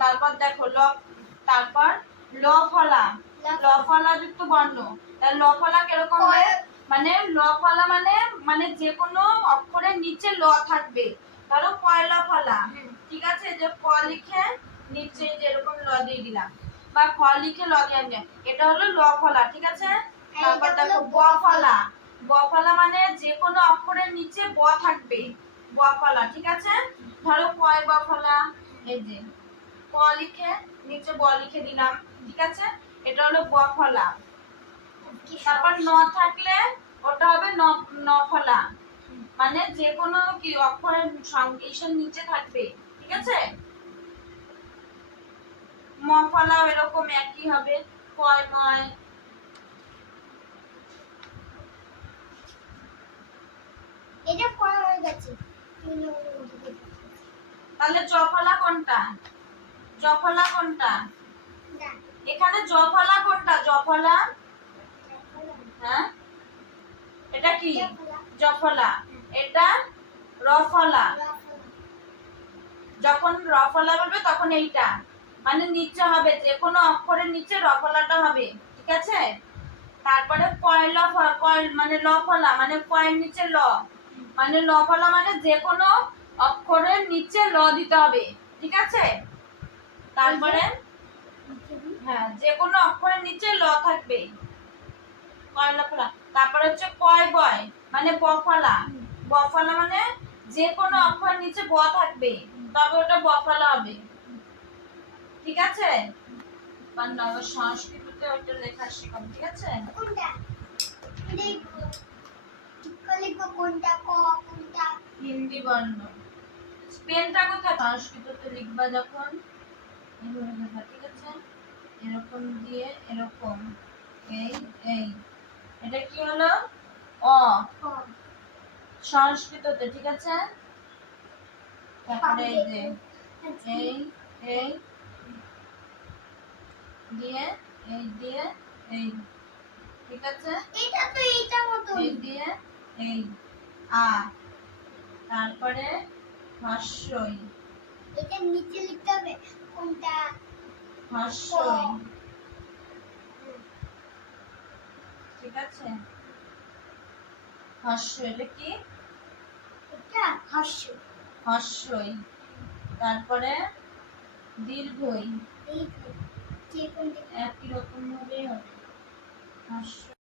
তারপর দেখো ল তারপর ল ফলা ল ফলা যুক্ত বর্ণ। তাহলে ল ফলা কীরকম হয়? মানে ল ফলা মানে মানে যে কোনো অক্ষরের নিচে ল থাকবে। ধরো পয়লা ফলা ঠিক আছে? যে ক লিখে নিচে যেরকম ল দিয়ে দিলাম। বা খ লিখে ল দিয়ে এটা হলো ল ফলা ঠিক আছে? তারপর দেখো ব ফলা। ব ফলা মানে যে কোনো অক্ষরের নিচে ব থাকবে। ব ফলা ঠিক আছে? ধরো কয় ব ফলা এই যে ক লিখে নিচে ব লিখে দিলাম ঠিক আছে? এটা হলো ব ফলা তারপর ন থাকলে ওটা হবে ন ন ফলা মানে যে কোনো কি অক্ষরের ইসের নিচে থাকবে ঠিক আছে? ম এরকম একই হবে কয় ময়। এটা পড়া হয়ে গেছে। তাহলে জফলা কোনটা? জফলা কোনটা? এখানে জফলা কোনটা? জফলা? হ্যাঁ? এটা কি? জফলা। জফলা। এটা রফলা। যখন রফলা বলবে তখন এইটা। মানে নিচে হবে যে কোনো অক্ষরের নিচে রফলাটা হবে ঠিক আছে? তারপরে পয়- মানে লফলা মানে কয়ের নিচে ল। মানে লফলা মানে যে কোনো অক্ষরের নিচে ল দিতে হবে ঠিক আছে? তারপরে? হ্যাঁ যে কোনো অক্ষরের নিচে ল থাকবে। তারপরে হচ্ছে কয় বয়? মানে বফলা। বফলা মানে যে কোনো অক্ষরের নিচে ব থাকবে তবে ওটা বফলা হবে। ঠিক আছে? সংস্কৃততে ওটা লেখা শেখাম ঠিক আছে? কোনটা? লিখব। লিখব কোনটা? ক কোনটা? হিন্দি বর্ণ। পেনটা কোথায়? সংস্কৃততে লিখবা যখন? এরকম দিয়ে এরকম এই এই এটা কি হলো অ সংস্কৃততে ঠিক আছে তারপরে এই যে এই এই দিয়ে এই দিয়ে এই ঠিক আছে এটা তো এইটা মতো এই দিয়ে এই আ তারপরে এটা নিচে লিখতে হবে কোনটা? ঠিক আছে। হর্ষ এটা কি? এটা হাস্য হর্ষই তারপরে দীর্ঘই। একই রকম ভাবে হবে। হর্ষ